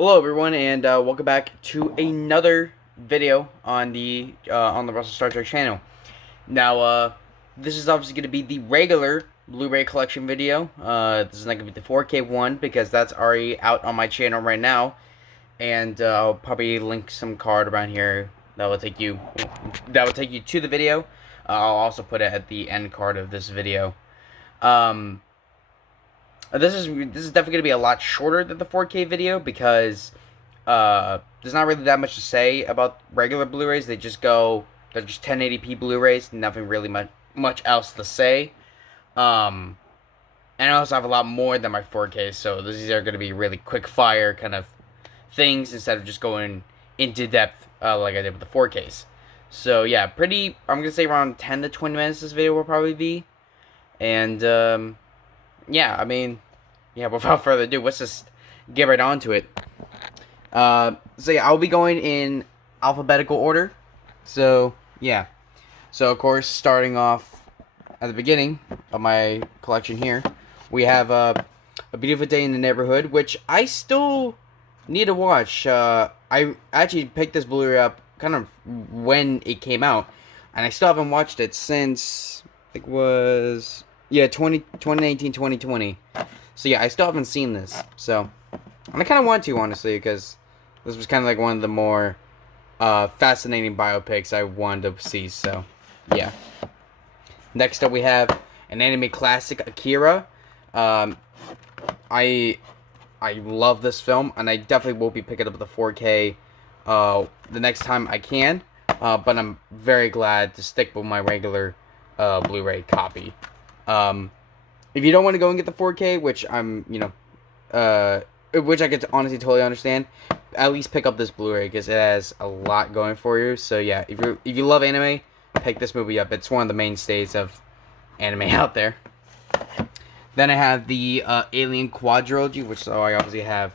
Hello everyone, and welcome back to another video on the Russell Star Trek channel. Now, this is obviously going to be the regular Blu-ray collection video. This is not going to be the 4K one because that's already out on my channel right now, and I'll probably link some card around here that will take you to the video. I'll also put it at the end card of this video. This is definitely gonna be a lot shorter than the 4K video because there's not really that much to say about regular Blu-rays. They're just 1080p Blu-rays, nothing really much else to say. And I also have a lot more than my 4K, so these are gonna be really quick fire kind of things instead of just going into depth like I did with the 4Ks. So yeah, I'm gonna say around 10 to 20 minutes this video will probably be, and yeah, I mean, yeah, without further ado, let's just get right on to it. So yeah, I'll be going in alphabetical order. So, yeah. So, of course, starting off at the beginning of my collection here, we have A Beautiful Day in the Neighborhood, which I still need to watch. I actually picked this Blu-ray up kind of when it came out, and I still haven't watched it since, I think it was... yeah, 2019, 2020. So yeah, I still haven't seen this. So, and I kind of want to, honestly, because this was kind of like one of the more fascinating biopics I wanted to see. So, yeah. Next up, we have an anime classic, Akira. I love this film, and I definitely will be picking up the 4K the next time I can. But I'm very glad to stick with my regular Blu-ray copy. If you don't want to go and get the 4K, which which I could honestly totally understand, at least pick up this Blu-ray because it has a lot going for you. So yeah, if you love anime, pick this movie up. It's one of the mainstays of anime out there. Then I have the Alien quadrilogy, which I obviously have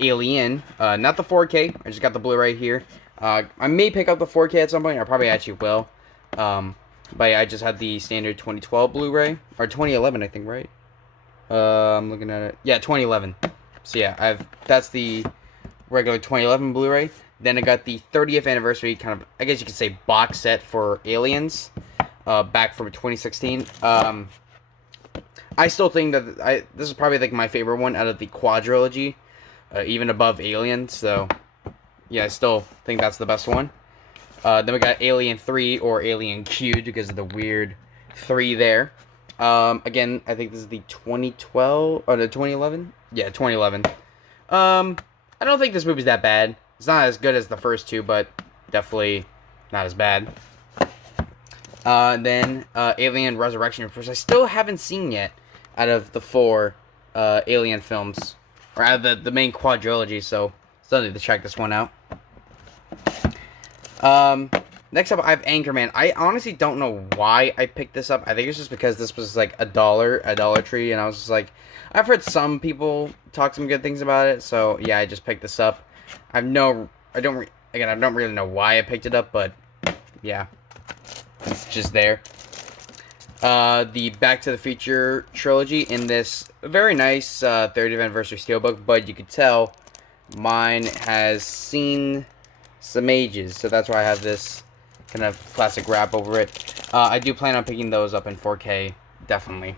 Alien, not the 4K. I just got the Blu-ray here. I may pick up the 4K at some point. I probably actually will. But yeah, I just had the standard 2012 Blu-ray, or 2011, I think, right? I'm looking at it. Yeah, 2011. So yeah, that's the regular 2011 Blu-ray. Then I got the 30th anniversary kind of, I guess you could say, box set for Aliens, back from 2016. I still think that this is probably like my favorite one out of the quadrilogy, even above Alien. So yeah, I still think that's the best one. Then we got Alien 3 or Alien Cubed because of the weird 3 there. Again, I think this is the 2012 or the 2011. Yeah, 2011. I don't think this movie's that bad. It's not as good as the first two, but definitely not as bad. Then Alien Resurrection, which I still haven't seen yet out of the 4 Alien films, or out of the main quadrilogy. So still need to check this one out. Next up, I have Anchorman. I honestly don't know why I picked this up. I think it's just because this was like a Dollar Tree, and I was just like, I've heard some people talk some good things about it, so yeah, I just picked this up. I don't really know why I picked it up, but yeah, it's just there. The Back to the Future trilogy in this very nice 30th anniversary steelbook, but you could tell mine has seen some ages, so that's why I have this kind of plastic wrap over it. I do plan on picking those up in 4K, definitely.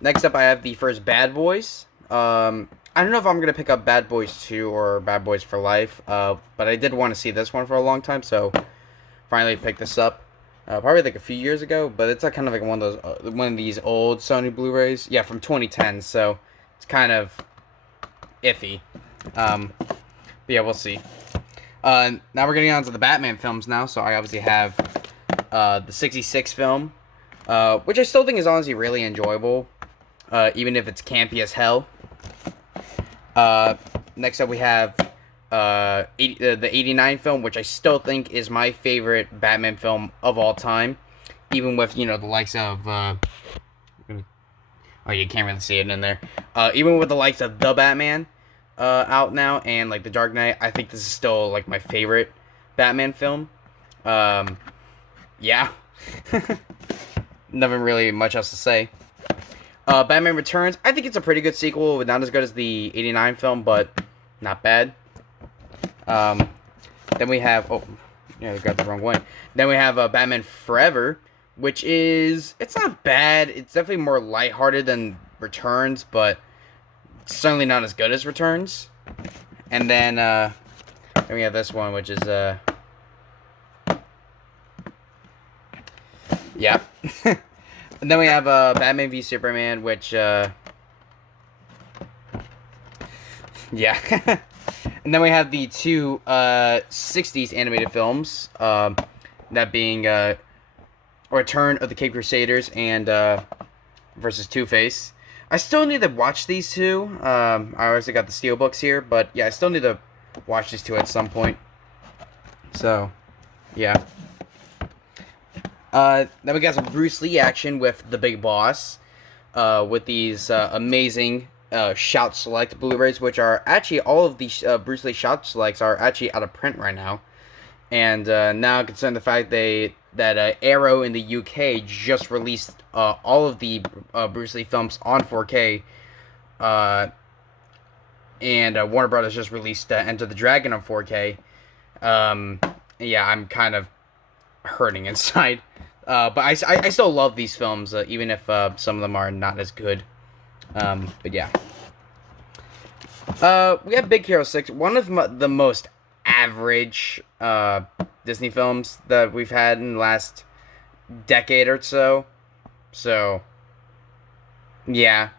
Next up, I have the first Bad Boys. I don't know if I'm going to pick up Bad Boys 2 or Bad Boys for Life, but I did want to see this one for a long time, so finally picked this up. Probably like a few years ago, but it's kind of like one of these old Sony Blu-rays. Yeah, from 2010, so it's kind of iffy. But yeah, we'll see. Now we're getting on to the Batman films now, so I obviously have the 66 film, which I still think is honestly really enjoyable, even if it's campy as hell. Next up we have the 89 film, which I still think is my favorite Batman film of all time, even with, the likes of, oh, you can't really see it in there, even with the likes of The Batman, out now, and like The Dark Knight, I think this is still like my favorite Batman film. Yeah. Nothing really much else to say. Batman Returns, I think it's a pretty good sequel, not as good as the 89 film, but Not bad. Then we have, oh, yeah, I got the wrong one. Then we have Batman Forever, which is, it's not bad. It's definitely more lighthearted than Returns, but it's certainly not as good as Returns. And then we have this one, which is, yeah. And then we have Batman v Superman, which, yeah. And then we have the two 60s animated films, that being Return of the Cape Crusaders and versus Two-Face. I still need to watch these two. I already got the steelbooks here, but yeah, I still need to watch these two at some point. So, yeah. Then we got some Bruce Lee action with The Big Boss, with these amazing Shout Select Blu-rays, which are actually, all of these Bruce Lee Shout Selects are actually out of print right now. And now, considering the fact that Arrow in the UK just released all of the Bruce Lee films on 4K, and Warner Brothers just released Enter the Dragon on 4K, yeah, I'm kind of hurting inside. But I still love these films, even if some of them are not as good. But yeah. We have Big Hero 6, one of the most average Disney films that we've had in the last decade or so. So, yeah.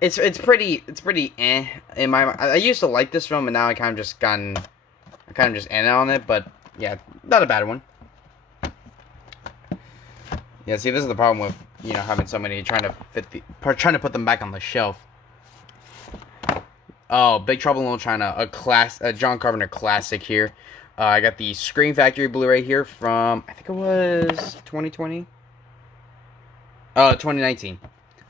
it's pretty eh in my mind. I used to like this film, and now I kind of just in on it, but yeah, not a bad one. Yeah, see, this is the problem with, you know, having so many, trying to put them back on the shelf. Oh, Big Trouble in Little China, a John Carpenter classic here. I got the Scream Factory Blu-ray here from, I think it was 2020? 2019.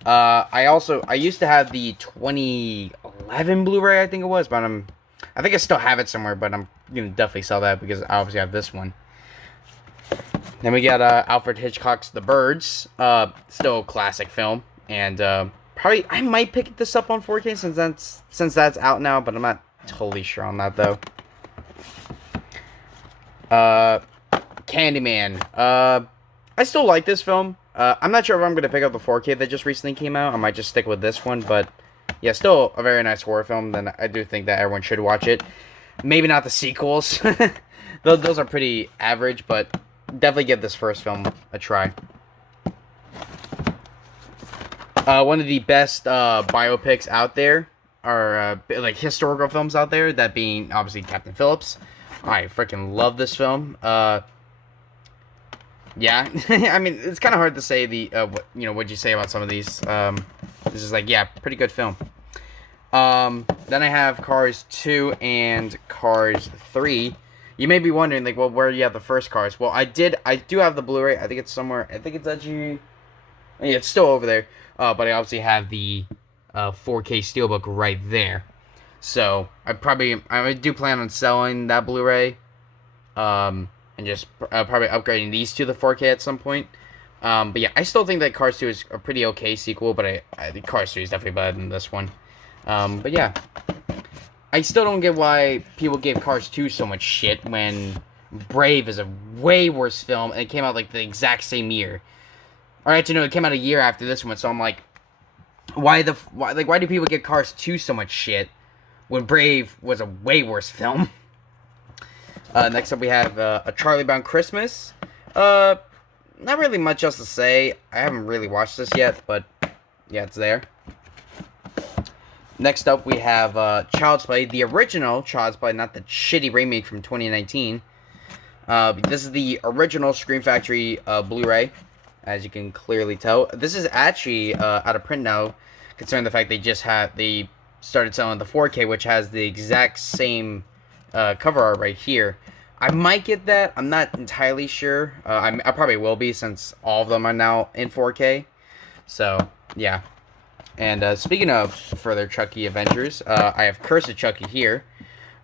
I used to have the 2011 Blu-ray, I think it was, but I think I still have it somewhere, but I'm gonna definitely sell that because I obviously have this one. Then we got Alfred Hitchcock's The Birds, still a classic film, and probably I might pick this up on 4K since that's out now, but I'm not totally sure on that though. Candyman. I still like this film. I'm not sure if I'm gonna pick up the 4K that just recently came out. I might just stick with this one, but yeah, still a very nice horror film. Then I do think that everyone should watch it. Maybe not the sequels. Those are pretty average, but definitely give this first film a try. One of the best biopics out there are like historical films out there. That being obviously Captain Phillips. I freaking love this film. Yeah, I mean it's kind of hard to say what'd you say about some of these. This is like, yeah, pretty good film. Then I have Cars 2 and Cars 3. You may be wondering, like, well, where do you have the first Cars? Well, I do have the Blu-ray. I think it's somewhere. I think it's actually, yeah, it's still over there. But I obviously have the 4K Steelbook right there. So I do plan on selling that Blu-ray, and just probably upgrading these to the 4K at some point. But yeah, I still think that Cars 2 is a pretty okay sequel, but I think Cars 3 is definitely better than this one. But yeah. I still don't get why people gave Cars 2 so much shit when Brave is a way worse film and it came out like the exact same year. Or actually, no, it came out a year after this one, so I'm like, why do people give Cars 2 so much shit when Brave was a way worse film? Next up we have A Charlie Brown Christmas. Not really much else to say. I haven't really watched this yet, but yeah, it's there. Next up, we have Child's Play, the original Child's Play, not the shitty remake from 2019. This is the original Scream Factory Blu-ray, as you can clearly tell. This is actually out of print now, considering the fact they started selling the 4K, which has the exact same cover art right here. I might get that. I'm not entirely sure. I probably will be, since all of them are now in 4K. So, yeah. And speaking of further Chucky adventures, I have Curse of Chucky here.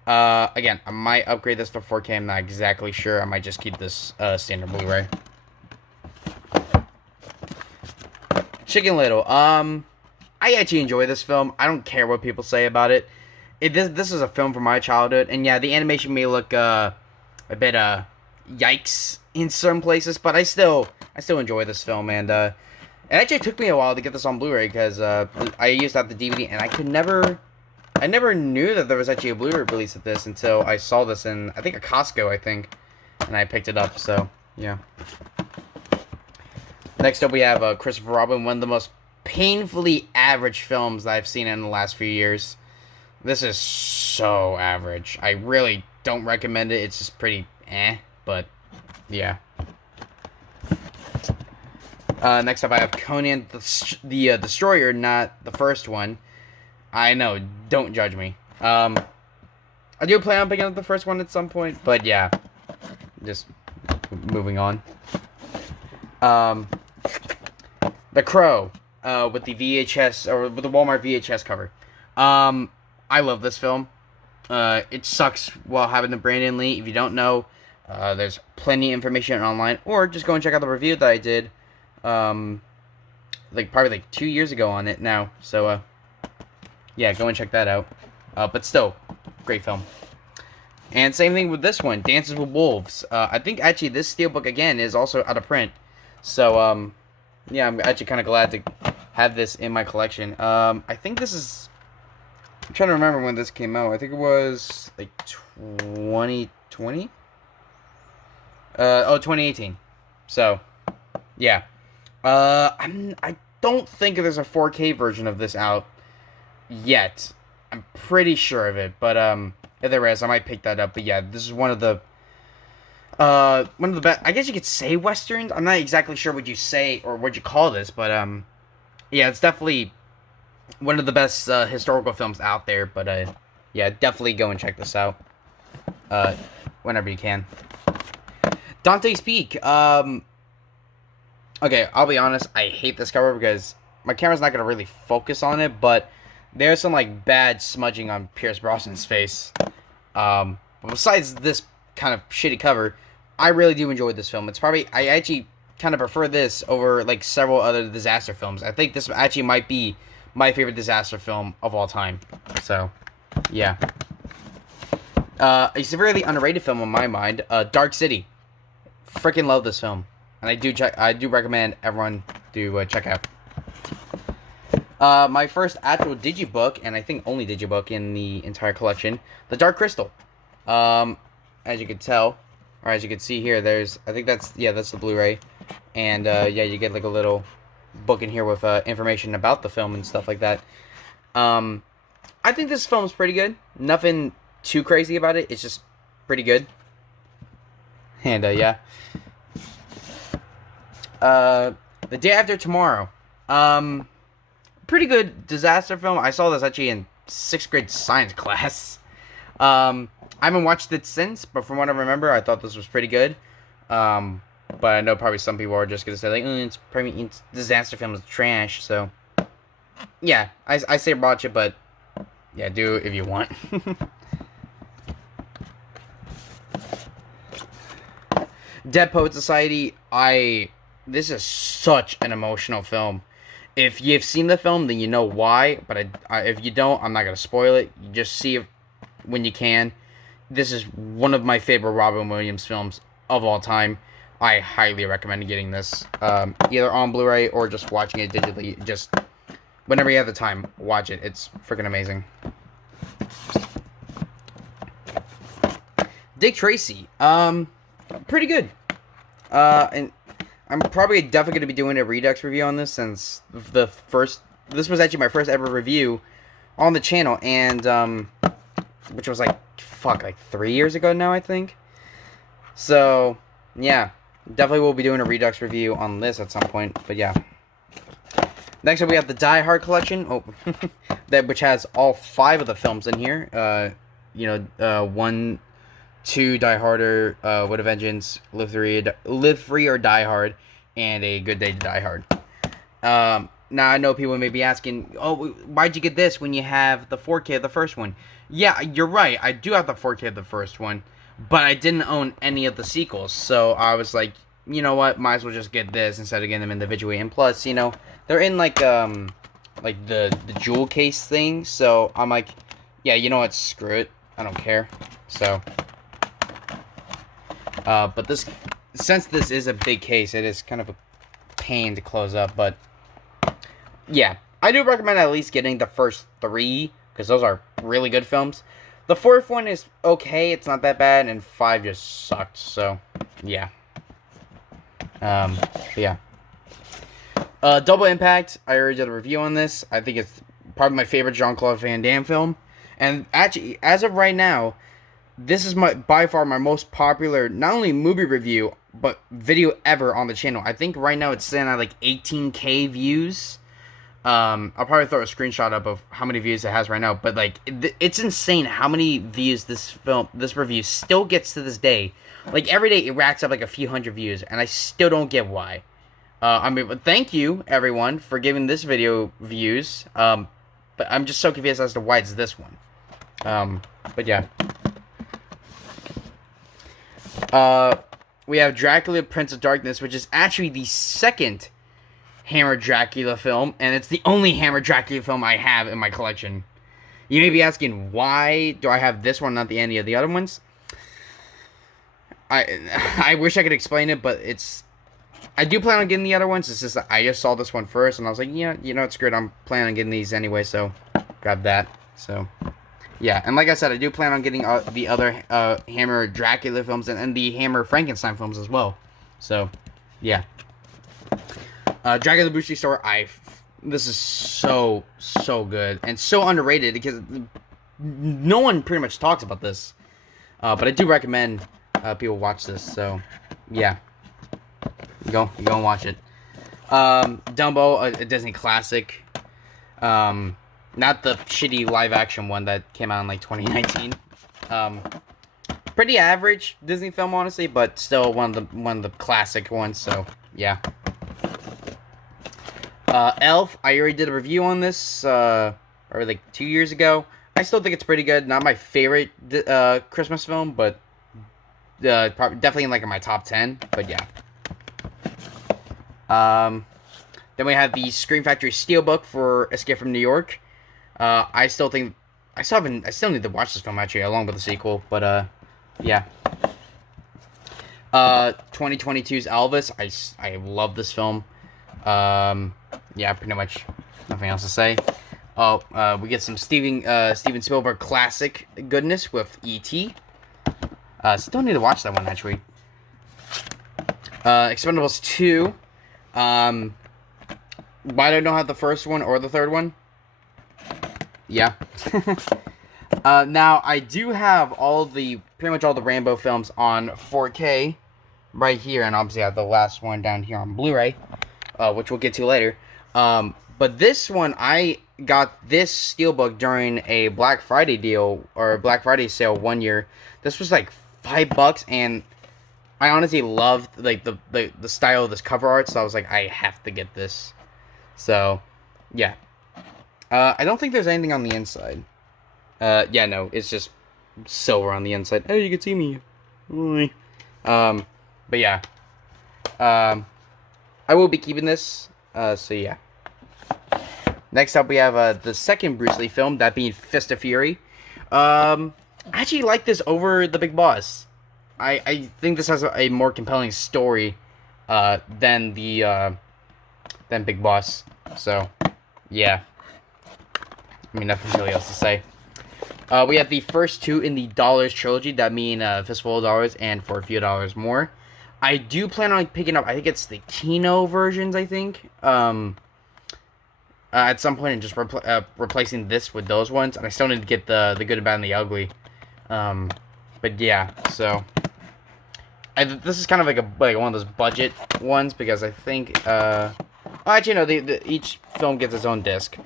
Again, I might upgrade this to 4K. I'm not exactly sure. I might just keep this standard Blu-ray. Chicken Little. I actually enjoy this film. I don't care what people say about it. This is a film from my childhood, and yeah, the animation may look a bit yikes in some places, but I still enjoy this film, and it actually took me a while to get this on Blu-ray because I used to have the DVD, and I never knew that there was actually a Blu-ray release of this until I saw this in, I think, a Costco, I think, and I picked it up. So yeah. Next up, we have Christopher Robin, one of the most painfully average films that I've seen in the last few years. This is so average. I really don't recommend it. It's just pretty but yeah. Next up, I have Conan the Destroyer, not the first one. I know, don't judge me. I do plan on picking up the first one at some point, but yeah. Just moving on. The Crow, with the VHS, or with the Walmart VHS cover. I love this film. It sucks while having the Brandon Lee. If you don't know, there's plenty of information online, or just go and check out the review that I did, probably 2 years ago on it now. So, yeah, go and check that out. But still, great film. And same thing with this one, Dances with Wolves. I think actually this steelbook again is also out of print. So, yeah, I'm actually kind of glad to have this in my collection. I think this is, I'm trying to remember when this came out. I think it was like 2020? 2018. So, yeah. I don't think there's a 4K version of this out yet. I'm pretty sure of it, but if there is, I might pick that up. But yeah, this is one of the best, I guess you could say westerns. I'm not exactly sure what you say or what you call this, but yeah, it's definitely one of the best historical films out there. But yeah, definitely go and check this out whenever you can. Dante's Peak. Okay, I'll be honest, I hate this cover because my camera's not gonna really focus on it, but there's some like bad smudging on Pierce Brosnan's face. But besides this kind of shitty cover, I really do enjoy this film. It's probably, I actually kind of prefer this over like several other disaster films. I think this actually might be my favorite disaster film of all time. So, yeah. A severely underrated film in my mind, Dark City. Freaking love this film, and I do recommend everyone to check out. My first actual digibook, and I think only digibook in the entire collection, The Dark Crystal. As you can tell, or as you can see here, there's, I think that's the Blu-ray, and yeah, you get like a little book in here with information about the film and stuff like that. I think this film is pretty good. Nothing too crazy about it. It's just pretty good. And yeah. The Day After Tomorrow. Pretty good disaster film. I saw this actually in 6th grade science class. I haven't watched it since, but from what I remember, I thought this was pretty good. But I know probably some people are just gonna say like, it's disaster film is trash. So yeah, I say watch it, but yeah, do if you want. Dead Poet Society. This is such an emotional film. If you've seen the film, then you know why. But if you don't, I'm not gonna spoil it. You just see it when you can. This is one of my favorite Robin Williams films of all time. I highly recommend getting this, either on Blu-ray or just watching it digitally. Just whenever you have the time, watch it. It's freaking amazing. Dick Tracy. Pretty good. And I'm probably definitely going to be doing a Redux review on this, since this was actually my first ever review on the channel, and which was like 3 years ago now, I think. So yeah, definitely will be doing a Redux review on this at some point. But yeah, next up we have the Die Hard collection, which has all 5 of the films in here. 1, 2, Die Harder, With a Vengeance, Live Free or Die Hard, and A Good Day to Die Hard. Now, I know people may be asking, oh, why'd you get this when you have the 4K of the first one? Yeah, you're right, I do have the 4K of the first one, but I didn't own any of the sequels, so I was like, you know what, might as well just get this instead of getting them individually, and plus, they're in, like the jewel case thing, so I'm like, yeah, you know what? Screw it. I don't care. So, but since this is a big case, it is kind of a pain to close up. But yeah, I do recommend at least getting the first 3 because those are really good films. The 4th one is okay; it's not that bad, and 5 just sucked. So, yeah. Yeah. Double Impact. I already did a review on this. I think it's probably my favorite Jean-Claude Van Damme film. And actually, as of right now, this is by far my most popular, not only movie review, but video ever on the channel. I think right now it's sitting at like 18K views. I'll probably throw a screenshot up of how many views it has right now. But like, it's insane how many views this review still gets to this day. Like every day it racks up like a few hundred views, and I still don't get why. I mean, but thank you everyone for giving this video views. But I'm just so confused as to why it's this one. But yeah. We have Dracula, Prince of Darkness, which is actually the second Hammer Dracula film, and it's the only Hammer Dracula film I have in my collection. You may be asking, why do I have this one, not any of the other ones? I wish I could explain it, but I do plan on getting the other ones. It's just that I just saw this one first, and I was like, yeah, you know, it's good. I'm planning on getting these anyway, so grab that. So, yeah, and like I said, I do plan on getting the other Hammer Dracula films and the Hammer Frankenstein films as well. So, yeah. Dracula the Grocery Store, this is so good and so underrated because no one pretty much talks about this. But I do recommend people watch this. So, yeah, go and watch it. Dumbo, a Disney classic. Not the shitty live action one that came out in like 2019. Pretty average Disney film, honestly, but still one of the classic ones. So, yeah. Elf, I already did a review on this, probably like 2 years ago. I still think it's pretty good. Not my favorite Christmas film, but definitely in like in my top 10. But yeah. Then we have the Scream Factory Steelbook for Escape from New York. I still need to watch this film actually, along with the sequel. But yeah. 2022's Elvis. I love this film. Yeah, pretty much nothing else to say. We get some Steven Spielberg classic goodness with E.T. Still need to watch that one, actually. Expendables 2. Why do I not have the first one or the third one? Yeah. Now, I do have pretty much all the Rambo films on 4K right here, and obviously I have the last one down here on Blu-ray, which we'll get to later. But this one, I got this steelbook during a Black Friday deal, or Black Friday sale one year. This was like $5, and I honestly loved like the style of this cover art, so I was like, I have to get this. So, yeah. I don't think there's anything on the inside. Yeah, no, it's just silver on the inside. Oh, you can see me. But yeah. I will be keeping this. So yeah. Next up, we have the second Bruce Lee film, that being Fist of Fury. I actually like this over The Big Boss. I think this has a more compelling story than Big Boss. So, yeah. I mean, nothing really else to say. We have the first two in the Dollars trilogy, that mean Fistful of Dollars and For a Few Dollars More. I do plan on picking up, I think it's the Kino versions, I think. At some point, and just replacing this with those ones. And I still need to get the Good, Bad, and the Ugly. But yeah, so this is kind of like one of those budget ones, because I think actually no, each film gets its own disc.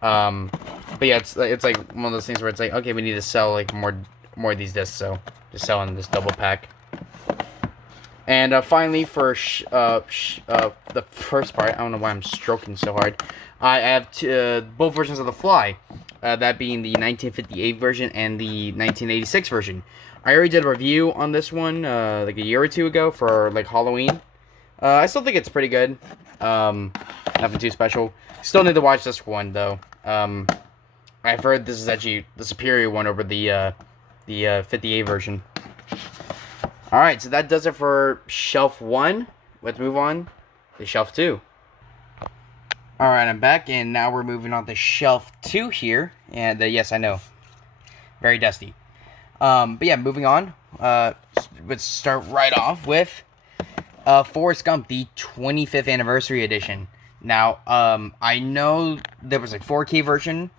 But yeah, it's like one of those things where it's like, okay, we need to sell like more of these discs, so just selling this double pack. And finally, for the first part, I don't know why I'm stroking so hard. I have both versions of The Fly, that being the 1958 version and the 1986 version. I already did a review on this one like a year or two ago for like Halloween. I still think it's pretty good. Nothing too special. Still need to watch this one though. I've heard this is actually the superior one over the 58 version. Alright, so that does it for shelf 1. Let's move on to shelf 2. Alright, I'm back, and now we're moving on to shelf 2 here. And yes, I know, very dusty. But yeah, moving on. Let's start right off with Forrest Gump, the 25th anniversary edition. Now, I know there was a 4K version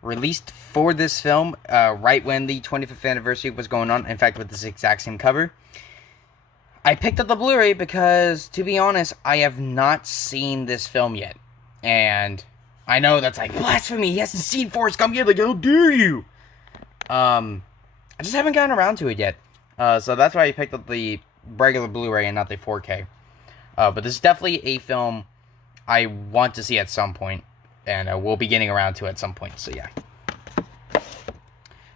released for this film right when the 25th anniversary was going on. In fact, with this exact same cover. I picked up the Blu-ray because, to be honest, I have not seen this film yet. And I know that's like blasphemy. He hasn't seen Forrest Gump yet. Like, how dare you? I just haven't gotten around to it yet. So that's why I picked up the regular Blu-ray and not the 4K. But this is definitely a film I want to see at some point. And we'll be getting around to at some point. So yeah.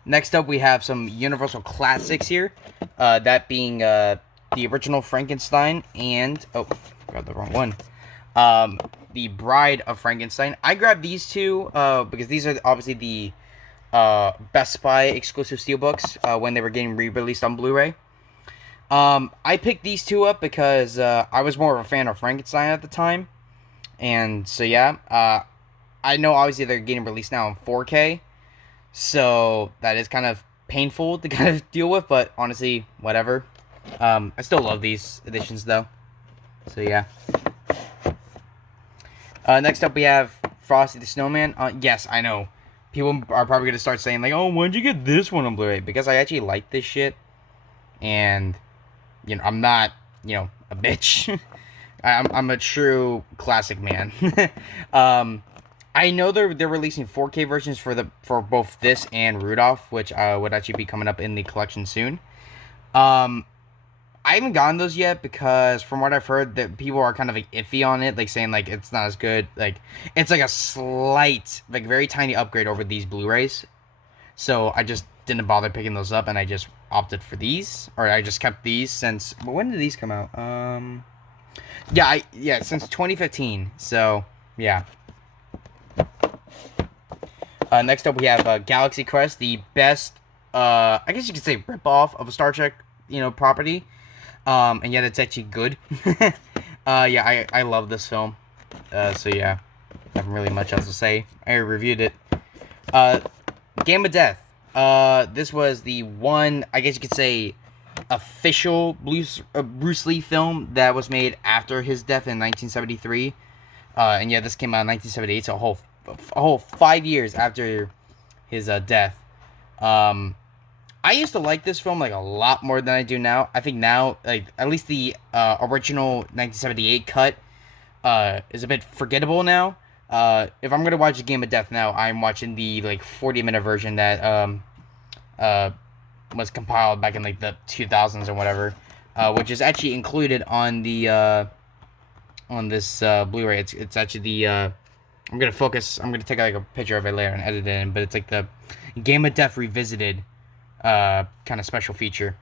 Next up, we have some Universal classics here. That being the original Frankenstein and... Oh, got the wrong one. The Bride of Frankenstein. I grabbed these two because these are obviously the Best Buy exclusive steelbooks when they were getting re-released on Blu-ray. I picked these two up because I was more of a fan of Frankenstein at the time. And so yeah, I know obviously they're getting released now in 4K. So that is kind of painful to kind of deal with, but honestly, whatever. I still love these editions though. So yeah. Next up we have Frosty the Snowman. Yes, I know. People are probably going to start saying like, oh, when'd you get this one on Blu-ray? Because I actually like this shit. And, you know, I'm not, you know, a bitch. I'm a true classic man. I know they're releasing 4K versions for both this and Rudolph, which would actually be coming up in the collection soon. I haven't gotten those yet because from what I've heard that people are kind of like iffy on it, like saying like it's not as good. Like it's like a slight, like very tiny upgrade over these Blu-rays. So I just didn't bother picking those up and I just opted for these, or I just kept these since. But when did these come out? Yeah, since 2015. So yeah. Next up we have Galaxy Quest, the best, I guess you could say ripoff of a Star Trek, you know, property. And yet it's actually good. Yeah, I love this film. So yeah, nothing really much else to say. I reviewed it. Game of Death. This was the one, I guess you could say, official Bruce Lee film that was made after his death in 1973. And yeah, this came out in 1978, so a whole 5 years after his death. I used to like this film like a lot more than I do now. I think now, like at least the original 1978 cut is a bit forgettable now. If I'm gonna watch a Game of Death now, I'm watching the like 40-minute version that was compiled back in like the 2000s or whatever, which is actually included on the on this Blu-ray. It's actually the I'm gonna take like a picture of it later and edit it in, but it's like the Game of Death Revisited kind of special feature.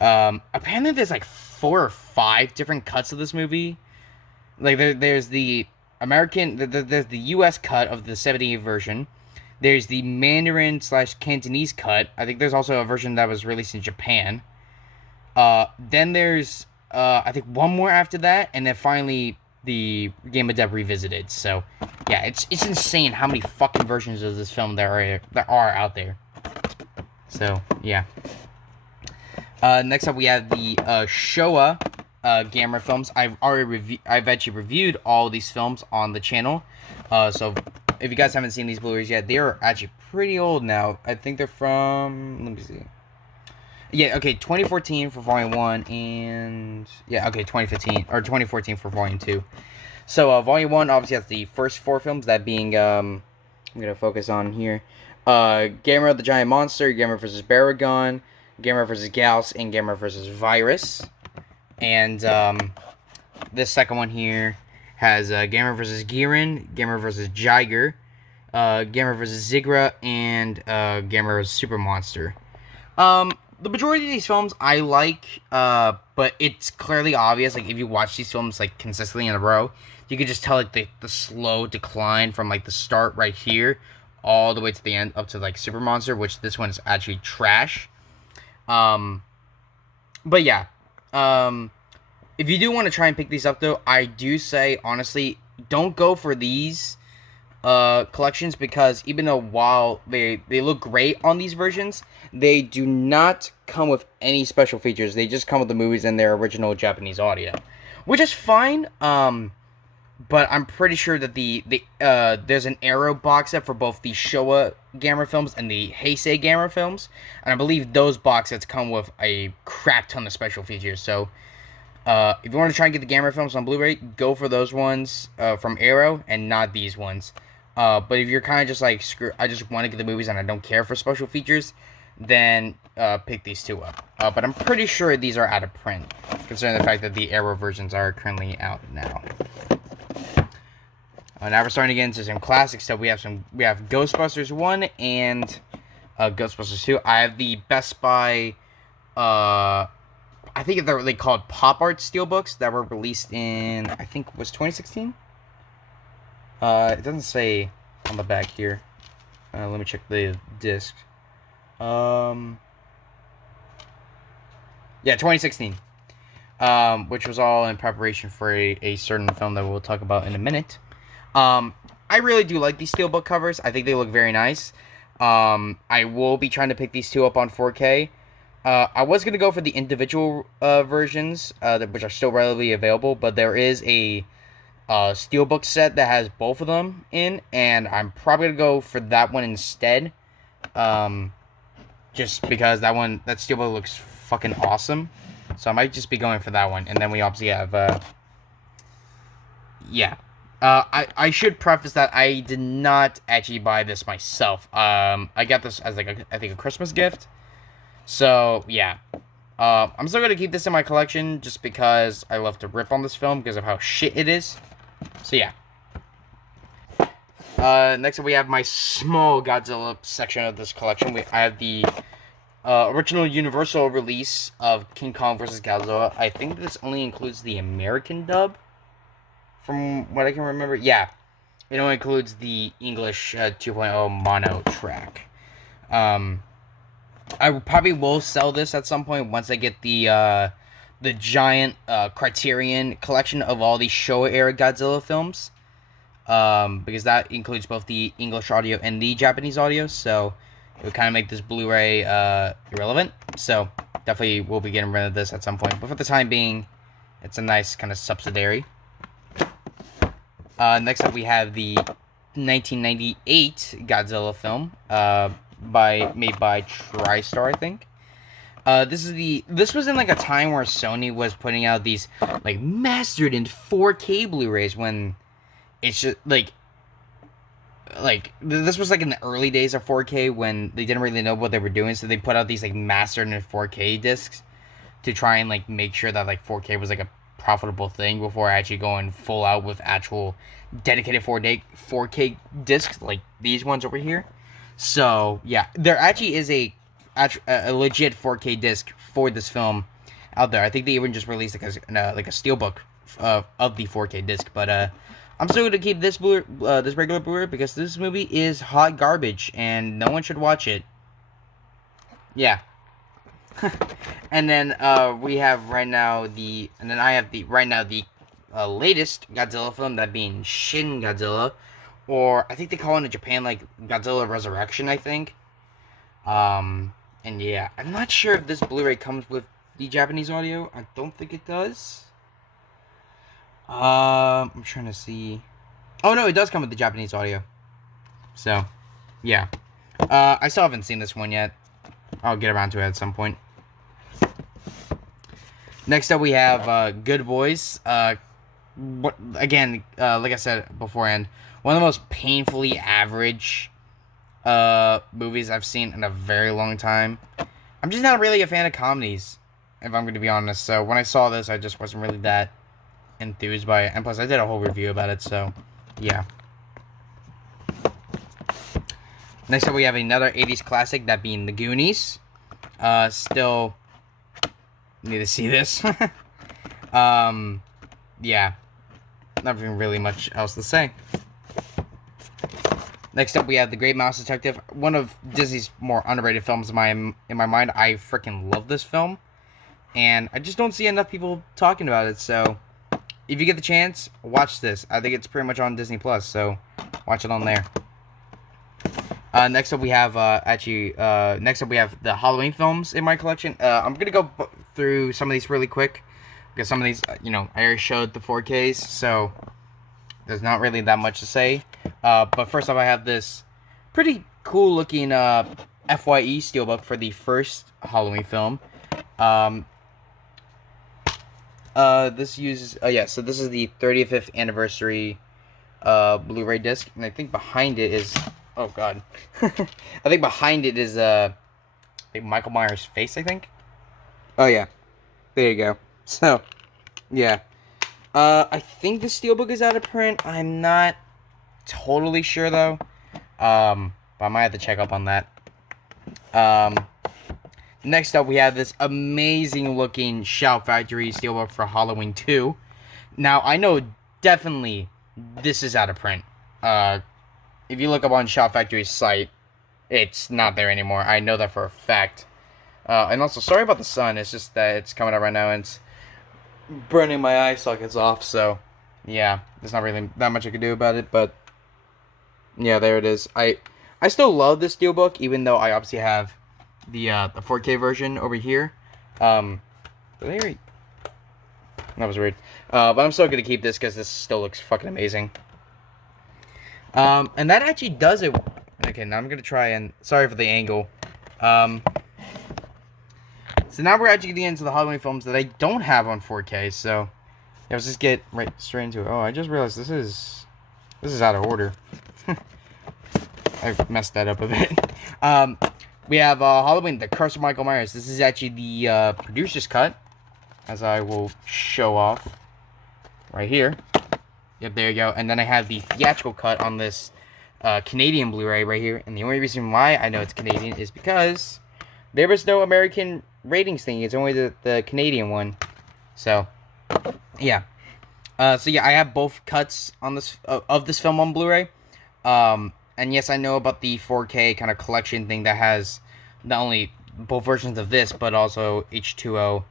Apparently there's like 4 or 5 different cuts of this movie. Like there's the American, there's the US cut of the 78 version. There's the Mandarin / Cantonese cut. I think there's also a version that was released in Japan. Then there's I think one more after that, and then finally the Game of Death Revisited. So yeah, it's insane how many fucking versions of this film there are out there. So yeah. Next up we have the Showa Gamera films. I've actually reviewed all these films on the channel. So if you guys haven't seen these Blu-rays yet, they are actually pretty old now. I think they're from, let me see. Yeah, okay, 2014 for Volume 1, and yeah, okay, 2015 or 2014 for Volume 2. So Volume 1 obviously has the first 4 films, that being I'm gonna focus on here. Gamera the Giant Monster, Gamera vs. Baragon, Gamera vs. Gauss, and Gamera vs. Virus. And this second one here has Gamera vs. Giran, Gamera vs. Jiger, Gamera vs. Zigra, and Gamera vs. Super Monster. The majority of these films I like, but it's clearly obvious, like, if you watch these films, like, consistently in a row, you could just tell, like, the slow decline from, like, the start right here all the way to the end, up to like Super Monster, which this one is actually trash. But yeah, if you do want to try and pick these up, though, I do say, honestly, don't go for these collections, because even though while they look great on these versions, they do not come with any special features. They just come with the movies and their original Japanese audio, which is fine. But I'm pretty sure that there's an Arrow box set for both the Showa Gamera films and the Heisei Gamera films, and I believe those box sets come with a crap ton of special features. So if you want to try and get the Gamera films on Blu-ray, go for those ones from Arrow and not these ones. But if you're kind of just like, screw, I just want to get the movies and I don't care for special features, then pick these two up. But I'm pretty sure these are out of print, considering the fact that the Arrow versions are currently out now. Now we're starting to get into some classic stuff. We have Ghostbusters 1 and Ghostbusters 2. I have the Best Buy, I think they're called Pop Art Steelbooks that were released in, I think, was 2016? It doesn't say on the back here. Let me check the disc. Yeah, 2016. Which was all in preparation for a certain film that we'll talk about in a minute. I really do like these steelbook covers. I think they look very nice. I will be trying to pick these two up on 4K. I was going to go for the individual versions, which are still readily available, but there is a steelbook set that has both of them in, and I'm probably going to go for that one instead. Just because that steelbook looks fucking awesome. So I might just be going for that one. And then we obviously have, yeah. I should preface that I did not actually buy this myself. I got this as I think a Christmas gift. So, yeah. I'm still going to keep this in my collection just because I love to rip on this film because of how shit it is. So, yeah. Next up we have my small Godzilla section of this collection. I have the original Universal release of King Kong vs. Godzilla. I think this only includes the American dub, from what I can remember. Yeah, it only includes the English 2.0 mono track. I probably will sell this at some point once I get the giant Criterion collection of all the Showa era Godzilla films, because that includes both the English audio and the Japanese audio, so it would kind of make this Blu-ray irrelevant. So definitely will be getting rid of this at some point, but for the time being, it's a nice kind of subsidiary. Next up we have the 1998 Godzilla film, made by TriStar, I think. This was in like a time where Sony was putting out these like mastered in 4K Blu-rays, when it's just like this was like in the early days of 4K when they didn't really know what they were doing, so they put out these like mastered in 4K discs to try and like make sure that like 4K was like a profitable thing before actually going full out with actual dedicated 4K discs like these ones over here. So yeah, there actually is a legit 4K disc for this film out there. I think they even just released like a steelbook of the 4K disc, but I'm still gonna keep this regular Blu-ray because this movie is hot garbage and no one should watch it. Yeah. And then we have right now the latest Godzilla film, that being Shin Godzilla, or I think they call it in Japan like Godzilla Resurrection, I think. And yeah, I'm not sure if this Blu-ray comes with the Japanese audio. I don't think it does. I'm trying to see. Oh no, it does come with the Japanese audio. So, yeah. I still haven't seen this one yet. I'll get around to it at some point. Next up we have Good Boys. Again, like I said beforehand, one of the most painfully average movies I've seen in a very long time. I'm just not really a fan of comedies, if I'm going to be honest. So when I saw this, I just wasn't really that enthused by it. And plus, I did a whole review about it, so yeah. Next up, we have another 80s classic, that being The Goonies. Still need to see this. Yeah. Nothing really much else to say. Next up, we have The Great Mouse Detective, one of Disney's more underrated films in my mind. I freaking love this film, and I just don't see enough people talking about it. So, if you get the chance, watch this. I think it's pretty much on Disney Plus, so watch it on there. Next up, we have the Halloween films in my collection. I'm gonna go through some of these really quick because some of these, I already showed the 4Ks, so there's not really that much to say. But first off, I have this pretty cool looking FYE steelbook for the first Halloween film. This uses so this is the 35th anniversary Blu-ray disc, and I think behind it is I think behind it is Michael Myers' face, I think. Oh yeah, there you go. So yeah, I think the steelbook is out of print. I'm not totally sure though. But I might have to check up on that. Next up, we have this amazing looking Shout Factory steelbook for Halloween 2. Now, I know definitely this is out of print. If you look up on Shout Factory's site, it's not there anymore. I know that for a fact. And also, sorry about the sun. It's just that it's coming up right now and it's burning my eye sockets off. So, yeah, there's not really that much I can do about it. But, yeah, there it is. I still love this steelbook, even though I obviously have the 4K version over here. That was weird. But I'm still gonna keep this because this still looks fucking amazing. And that actually does it. Okay, now I'm gonna try and sorry for the angle. So now we're actually getting into the Halloween films that I don't have on 4K. So yeah, let's just get right straight into it. Oh, I just realized this is out of order. I messed that up a bit. We have Halloween, The Curse of Michael Myers. This is actually the producer's cut, as I will show off right here. Yep, there you go. And then I have the theatrical cut on this Canadian Blu-ray right here. And the only reason why I know it's Canadian is because there was no American ratings thing. It's only the Canadian one. So, yeah. I have both cuts on this of this film on Blu-ray. And yes, I know about the 4K kind of collection thing that has not only both versions of this, but also H2O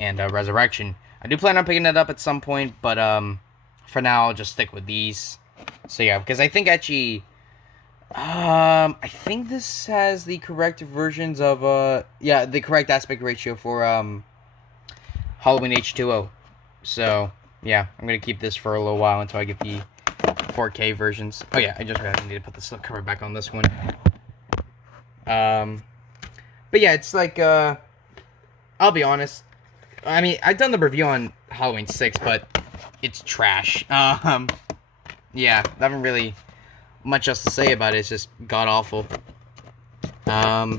and Resurrection. I do plan on picking that up at some point, but for now, I'll just stick with these. So yeah, because I think actually, I think this has the correct versions of, the correct aspect ratio for Halloween H2O. So yeah, I'm going to keep this for a little while until I get the 4K versions. Oh yeah, I just realized I need to put the slipcover back on this one. But yeah, it's like, I'll be honest. I mean, I've done the review on Halloween 6, but it's trash. Yeah, I haven't really much else to say about it. It's just god-awful. Okay.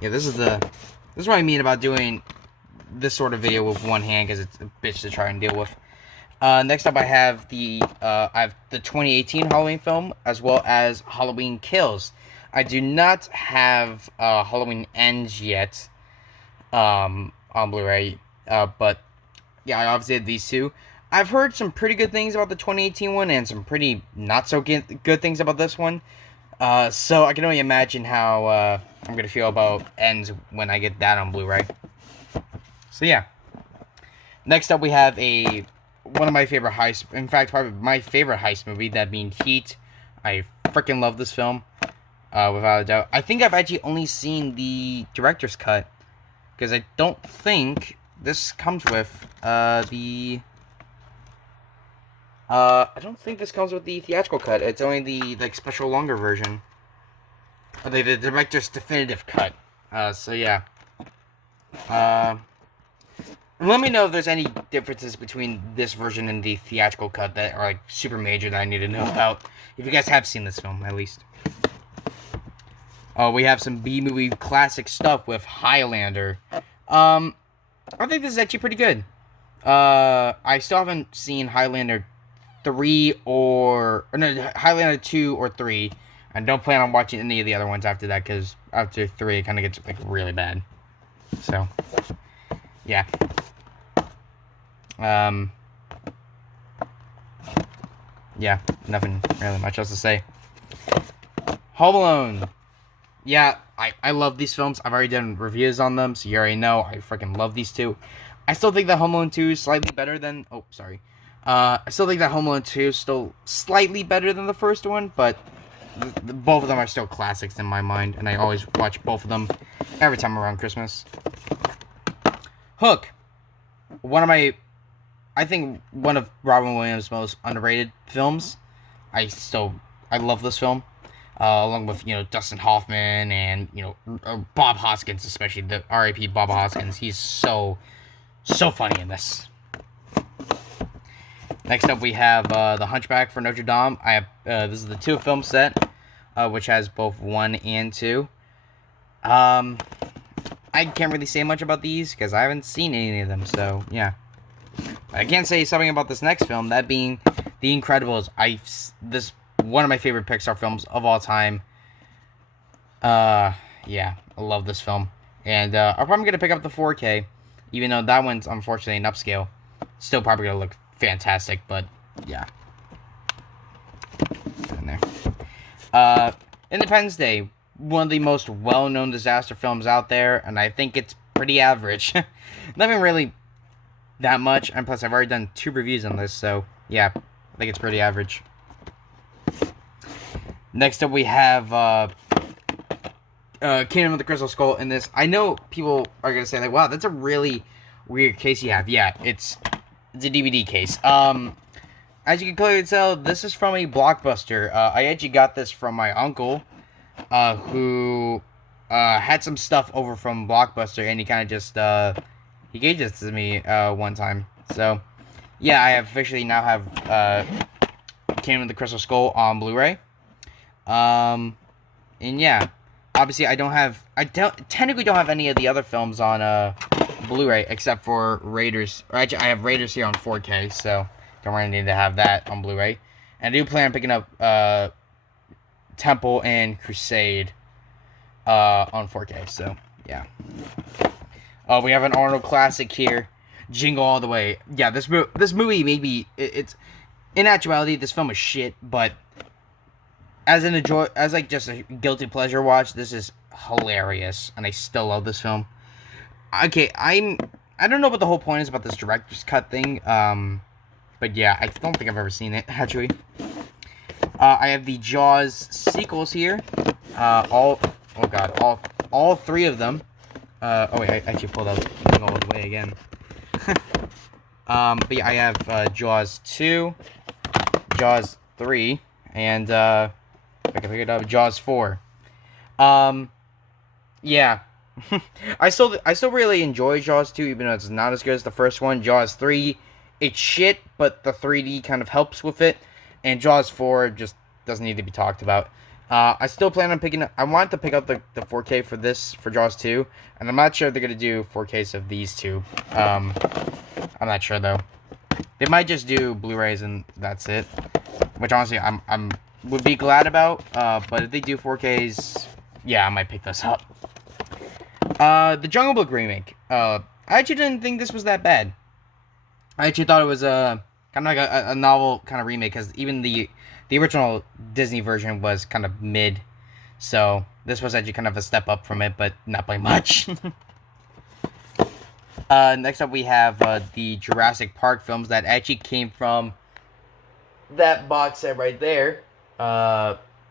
Yeah, this is what I mean about doing this sort of video with one hand, because it's a bitch to try and deal with. Next up, I have the 2018 Halloween film, as well as Halloween Kills. I do not have Halloween Ends yet on Blu-ray, but yeah, I obviously have these two. I've heard some pretty good things about the 2018 one, and some pretty not so good things about this one. So I can only imagine how I'm gonna feel about Ends when I get that on Blu-ray. So yeah. Next up, we have one of my favorite heists, in fact, probably my favorite heist movie, that being Heat. I freaking love this film, without a doubt. I think I've actually only seen the director's cut, because I don't think this comes with I don't think this comes with the theatrical cut. It's only the special longer version. The director's definitive cut. So yeah. Let me know if there's any differences between this version and the theatrical cut that are like super major that I need to know about. If you guys have seen this film, at least. Oh, we have some B-movie classic stuff with Highlander. I think this is actually pretty good. I still haven't seen Highlander 3 Highlander 2 or 3. I don't plan on watching any of the other ones after that, because after 3 it kind of gets like really bad. So, yeah. yeah, nothing really much else to say. Home Alone. Yeah, I love these films. I've already done reviews on them, so you already know I freaking love these two. I still think that Home Alone 2 is slightly better than... Oh, sorry. I still think that Home Alone 2 is still slightly better than the first one, but both of them are still classics in my mind, and I always watch both of them every time around Christmas. Hook. I think one of Robin Williams' most underrated films. I love this film. Along with, Dustin Hoffman and, Bob Hoskins, especially the R.I.P. Bob Hoskins. He's so funny in this. Next up, we have The Hunchback for Notre Dame. This is the 2-film set, which has both 1 and 2. I can't really say much about these because I haven't seen any of them, so yeah. I can say something about this next film, that being The Incredibles. This one of my favorite Pixar films of all time. Yeah, I love this film. And I'm probably going to pick up the 4K, even though that one's unfortunately an upscale. Still probably going to look fantastic, but yeah. In there. Independence Day, one of the most well-known disaster films out there, and I think it's pretty average. Nothing really that much, and plus I've already done 2 reviews on this, so yeah, I think it's pretty average. Next up, we have Kingdom of the Crystal Skull in this. I know people are going to say, like, wow, that's a really weird case you have. Yeah, it's a DVD case. As you can clearly tell, this is from a Blockbuster. I actually got this from my uncle, who had some stuff over from Blockbuster, and he kind of just, he gave this to me one time. So, yeah, I officially now have Kingdom of the Crystal Skull on Blu-ray. And yeah, obviously I technically don't have any of the other films on Blu-ray except for Raiders. Or actually, I have Raiders here on 4K, so don't really need to have that on Blu-ray. And I do plan on picking up Temple and Crusade on 4K. So yeah. Oh, we have an Arnold classic here, Jingle All the Way. Yeah, this movie maybe it's in actuality this film is shit, but as like just a guilty pleasure watch, this is hilarious, and I still love this film. Okay, I don't know what the whole point is about this director's cut thing, but yeah, I don't think I've ever seen it actually. I have the Jaws sequels here, all 3 of them. Oh wait, I actually pulled out all the way again. But yeah, I have Jaws 2, Jaws 3, and if I can pick it up, Jaws 4. Yeah. I still really enjoy Jaws 2, even though it's not as good as the first one. Jaws 3, it's shit, but the 3D kind of helps with it. And Jaws 4 just doesn't need to be talked about. I still plan on picking up... I want to pick up the 4K for Jaws 2. And I'm not sure if they're going to do 4Ks of these two. I'm not sure, though. They might just do Blu-rays and that's it. Which, honestly, I'm would be glad about. But if they do 4Ks, yeah, I might pick this up. The Jungle Book remake. I actually didn't think this was that bad. I actually thought it was kind of like a novel kind of remake, because even the original Disney version was kind of mid. So this was actually kind of a step up from it, but not by much. Next up, we have the Jurassic Park films that actually came from that box set right there.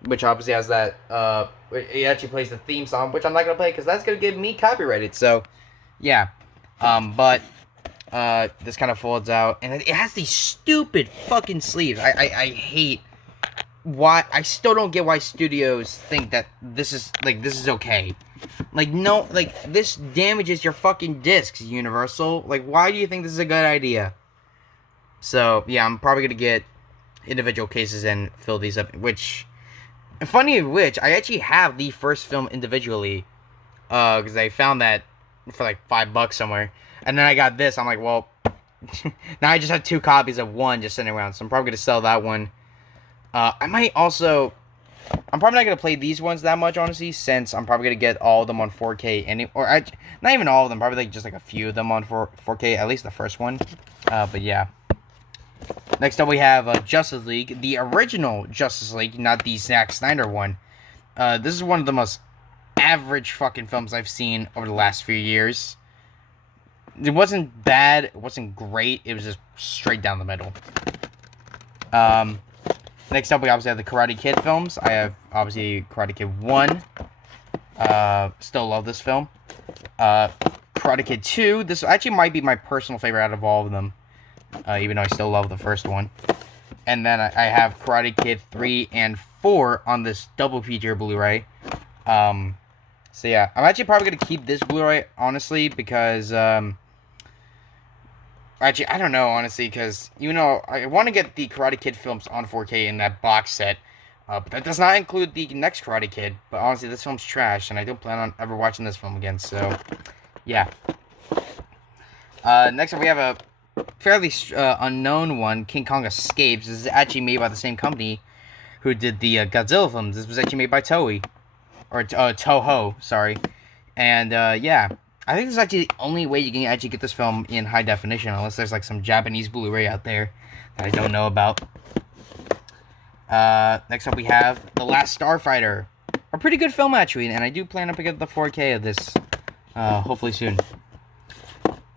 Which obviously has that, it actually plays the theme song, which I'm not going to play because that's going to get me copyrighted. So, yeah. But this kind of folds out, and it has these stupid fucking sleeves. I hate why, I still don't get why studios think that this is okay. Like, no, like, this damages your fucking discs, Universal. Like, why do you think this is a good idea? So, yeah, I'm probably going to get individual cases and fill these up, which, funny of which, I actually have the first film individually, because I found that for like $5 somewhere, and then I got this. I'm like, well, now I just have 2 copies of one just sitting around, so I'm probably going to sell that one. I might also, I'm probably not going to play these ones that much, honestly, since I'm probably going to get all of them on 4K, not even all of them, probably like just like a few of them on 4K, at least the first one, but yeah. Next up, we have Justice League, the original Justice League, not the Zack Snyder one. This is one of the most average fucking films I've seen over the last few years. It wasn't bad, it wasn't great, it was just straight down the middle. Next up, we obviously have the Karate Kid films. I have, obviously, Karate Kid 1. Still love this film. Karate Kid 2. This actually might be my personal favorite out of all of them. Even though I still love the first one. And then I have Karate Kid 3 and 4 on this double feature Blu-ray. So yeah, I'm actually probably going to keep this Blu-ray, honestly, because, actually, I don't know, honestly, because, you know, I want to get the Karate Kid films on 4K in that box set. But that does not include the next Karate Kid. But honestly, this film's trash, and I don't plan on ever watching this film again, so, yeah. Next up, we have a fairly unknown one, King Kong Escapes. This is actually made by the same company who did the Godzilla films. This was actually made by Toei. Or Toho, sorry. And, yeah. I think this is actually the only way you can actually get this film in high definition, unless there's, like, some Japanese Blu-ray out there that I don't know about. Next up we have The Last Starfighter. A pretty good film, actually, and I do plan on picking up the 4K of this, hopefully soon.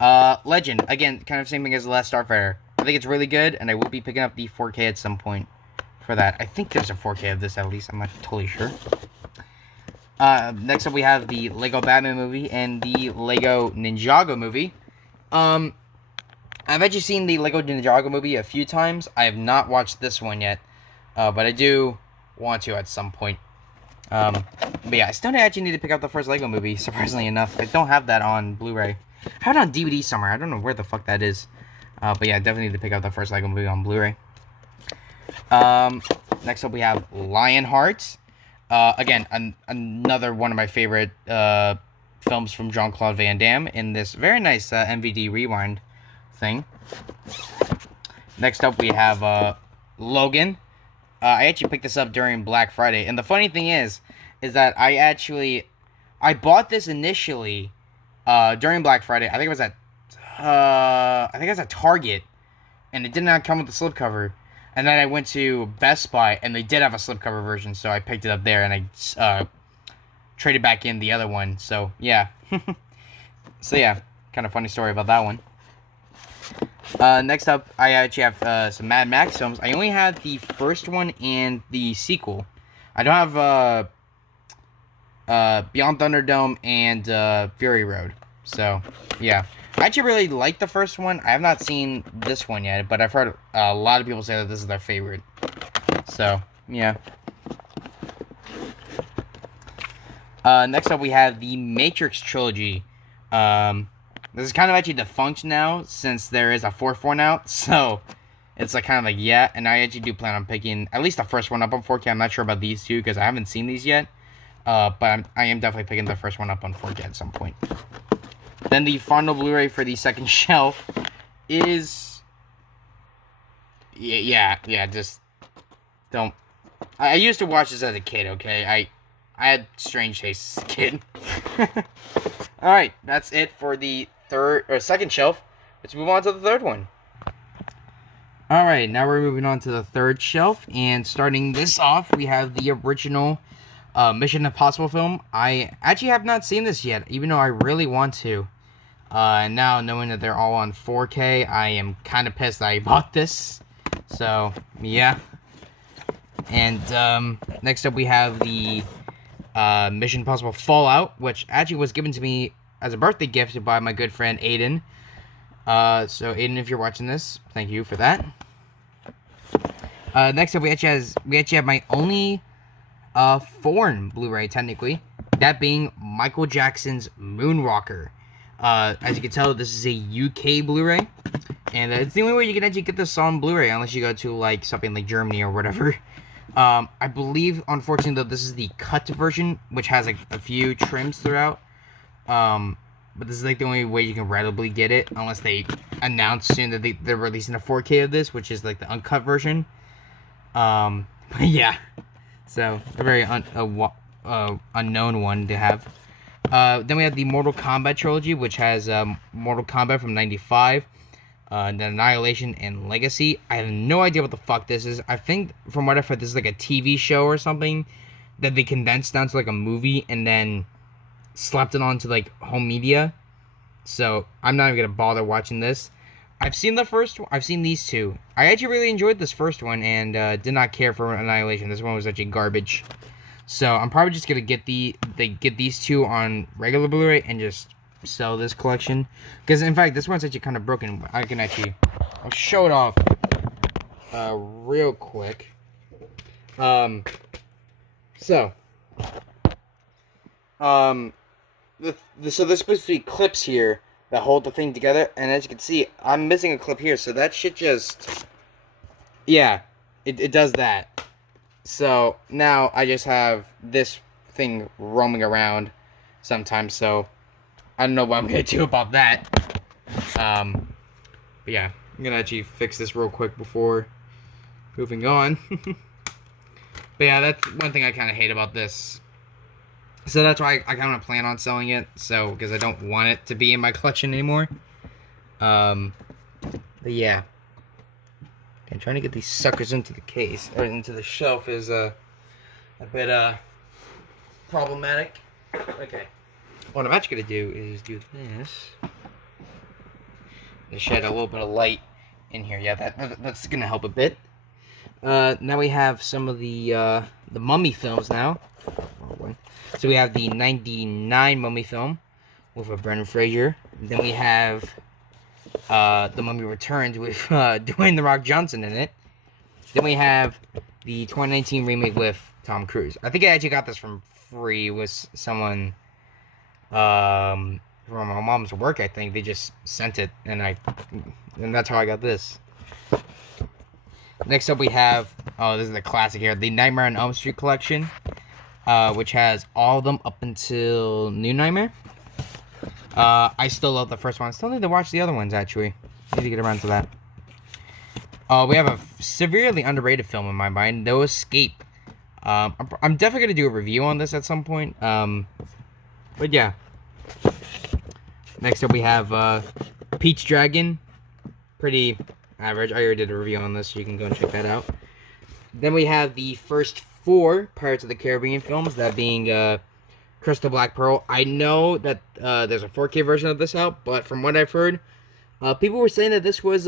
Legend. Again, kind of same thing as The Last Starfighter. I think it's really good, and I will be picking up the 4K at some point for that. I think there's a 4K of this, at least. I'm not totally sure. Next up, we have the Lego Batman movie and the Lego Ninjago movie. I've actually seen the Lego Ninjago movie a few times. I have not watched this one yet, but I do want to at some point. But yeah, I still actually need to pick up the first Lego movie, surprisingly enough. I don't have that on Blu-ray. I have it on DVD somewhere. I don't know where the fuck that is. But yeah, I definitely need to pick up the first Lego movie on Blu-ray. Next up, we have Lionheart. Again, another one of my favorite films from Jean-Claude Van Damme in this very nice MVD rewind thing. Next up, we have Logan. I actually picked this up during Black Friday, and the funny thing is that I bought this initially during Black Friday. I think it was at Target, and it did not come with the slipcover. And then I went to Best Buy, and they did have a slipcover version, so I picked it up there, and I traded back in the other one. So, yeah. So, yeah, kind of funny story about that one. Next up, I actually have some Mad Max films. I only have the first one and the sequel. I don't have Beyond Thunderdome and Fury Road. So, yeah. I actually really like the first one. I have not seen this one yet, but I've heard a lot of people say that this is their favorite. So, yeah. Next up, we have the Matrix trilogy. This is kind of actually defunct now, since there is a fourth one out. So, it's like kind of like, yeah. And I actually do plan on picking at least the first one up on 4K. I'm not sure about these two, because I haven't seen these yet. But I am definitely picking the first one up on 4K at some point. Then the final Blu-ray for the second shelf is... Yeah, just... Don't... I used to watch this as a kid, okay? I had strange tastes as a kid. Alright, that's it for the second shelf. Let's move on to the third one. Alright, now we're moving on to the third shelf. And starting this off, we have the original Mission Impossible film. I actually have not seen this yet, even though I really want to. And now, knowing that they're all on 4K, I am kind of pissed that I bought this. So, yeah. And, next up we have the Mission Impossible Fallout, which actually was given to me as a birthday gift by my good friend Aiden. So, Aiden, if you're watching this, thank you for that. Next up, we actually have my only foreign Blu-ray, technically. That being Michael Jackson's Moonwalker. As you can tell, this is a UK Blu-ray, and it's the only way you can actually get this on Blu-ray, unless you go to, like, something like Germany or whatever. I believe, unfortunately, though, this is the cut version, which has, like, a few trims throughout. But this is, like, the only way you can readily get it, unless they announce soon that they're releasing a 4K of this, which is, like, the uncut version. But, yeah. So, a very unknown one to have. Then we have the Mortal Kombat trilogy, which has Mortal Kombat from '95, then Annihilation and Legacy. I have no idea what the fuck this is. I think, from what I've heard, this is like a TV show or something that they condensed down to like a movie and then slapped it onto like home media. So I'm not even gonna bother watching this. I've seen the first one. I've seen these two. I actually really enjoyed this first one and did not care for Annihilation. This one was actually garbage. So I'm probably just gonna get these two on regular Blu-ray and just sell this collection. Because in fact, this one's actually kind of broken. I'll show it off real quick. So there's supposed to be clips here that hold the thing together, and as you can see, I'm missing a clip here, so that shit just, yeah, it does that. So now I just have this thing roaming around sometimes, so I don't know what I'm gonna do about that. But yeah, I'm gonna actually fix this real quick before moving on. But yeah, that's one thing I kind of hate about this. So that's why I kind of plan on selling it. So, because I don't want it to be in my collection anymore. But yeah. And trying to get these suckers into the case, or into the shelf is a bit problematic. Okay. What I'm actually going to do is do this. To shed a little bit of light in here. Yeah, that's going to help a bit. Now we have some of the Mummy films now. So we have the 99 Mummy film with Brendan Fraser. Then we have The Mummy Returns with Dwayne "The Rock" Johnson in it. Then we have the 2019 remake with Tom Cruise. I think I actually got this from free with someone from my mom's work. I think they just sent it, and that's how I got this. Next up we have, this is the classic here, the Nightmare on Elm Street collection. Which has all of them up until New Nightmare. I still love the first one. I still need to watch the other ones, actually. Need to get around to that. We have a severely underrated film in my mind, No Escape. I'm definitely going to do a review on this at some point. But yeah. Next up we have Pete's Dragon. Pretty average. I already did a review on this, so you can go and check that out. Then we have the first 4 Pirates of the Caribbean films, that being Crystal Black Pearl. I know that there's a 4K version of this out, but from what I've heard, people were saying that this was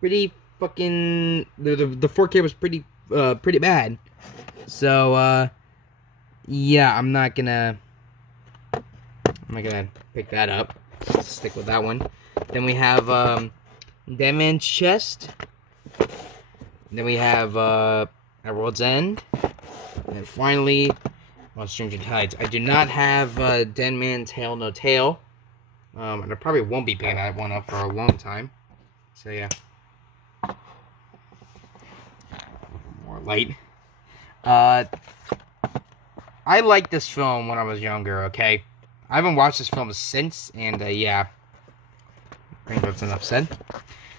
pretty fucking, the 4K was pretty bad. So yeah, I'm not gonna pick that up. Stick with that one. Then we have Dead Man's Chest. Then we have At World's End. And finally, Stranger Tides. I do not have Dead Man's Tale No Tale. And I probably won't be picking that one up for a long time. So yeah. More light. I liked this film when I was younger, okay? I haven't watched this film since, and yeah. I think that's enough said.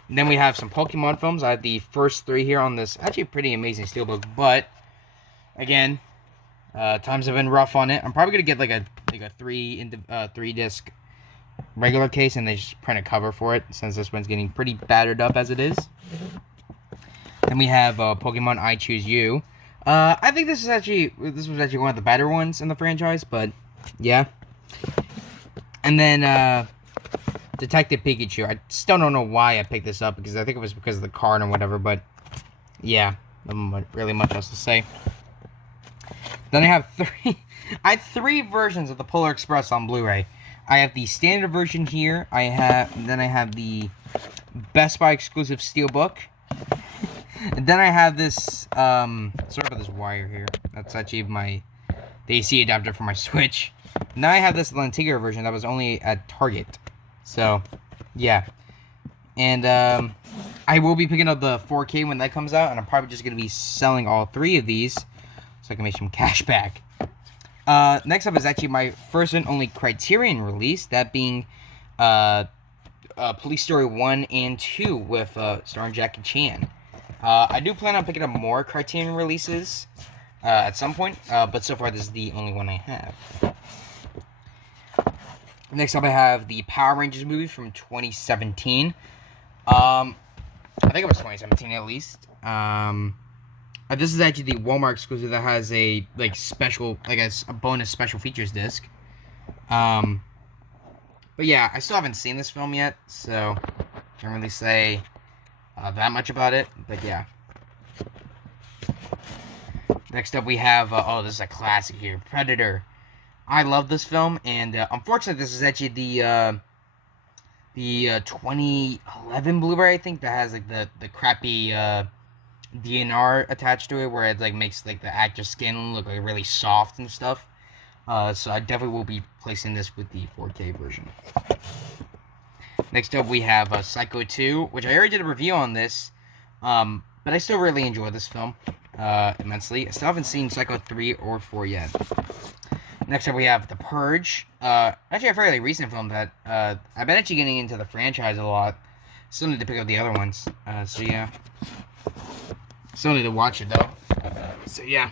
And then we have some Pokemon films. I have the first 3 here on this actually pretty amazing steelbook, but again, times have been rough on it. I'm probably gonna get like a 3 disc regular case, and they just print a cover for it since this one's getting pretty battered up as it is. Then we have Pokemon I Choose You. I think this was actually one of the better ones in the franchise, but yeah. And then Detective Pikachu. I still don't know why I picked this up, because I think it was because of the card or whatever, but yeah, not really much else to say. Then I have 3 versions of the Polar Express on Blu-ray. I have the standard version here. Then I have the Best Buy exclusive steelbook. And then I have this sorry about this wire here. That's actually the AC adapter for my Switch. And then I have this Lantigra version that was only at Target. So, yeah. And I will be picking up the 4K when that comes out, and I'm probably just going to be selling all 3 of these so I can make some cash back. Next up is actually my first and only Criterion release, that being Police Story 1 and 2 with starring Jackie Chan. I do plan on picking up more Criterion releases at some point, but so far this is the only one I have. Next up I have the Power Rangers movie from 2017. I think it was 2017 at least. This is actually the Walmart exclusive that has a like special, like a bonus special features disc. But yeah, I still haven't seen this film yet, so can't really say that much about it. But yeah. Next up, we have oh, this is a classic here, Predator. I love this film, and unfortunately, this is actually the 2011 Blu-ray, I think, that has like the crappy DNR attached to it, where it like makes like the actor's skin look like really soft and stuff. So I definitely will be placing this with the 4K version. Next up, we have Psycho 2, which I already did a review on this, but I still really enjoy this film immensely. I still haven't seen Psycho 3 or 4 yet. Next up, we have The Purge. Actually, a fairly recent film that I've been actually getting into the franchise a lot. Still need to pick up the other ones. So yeah. Still need to watch it though. So yeah.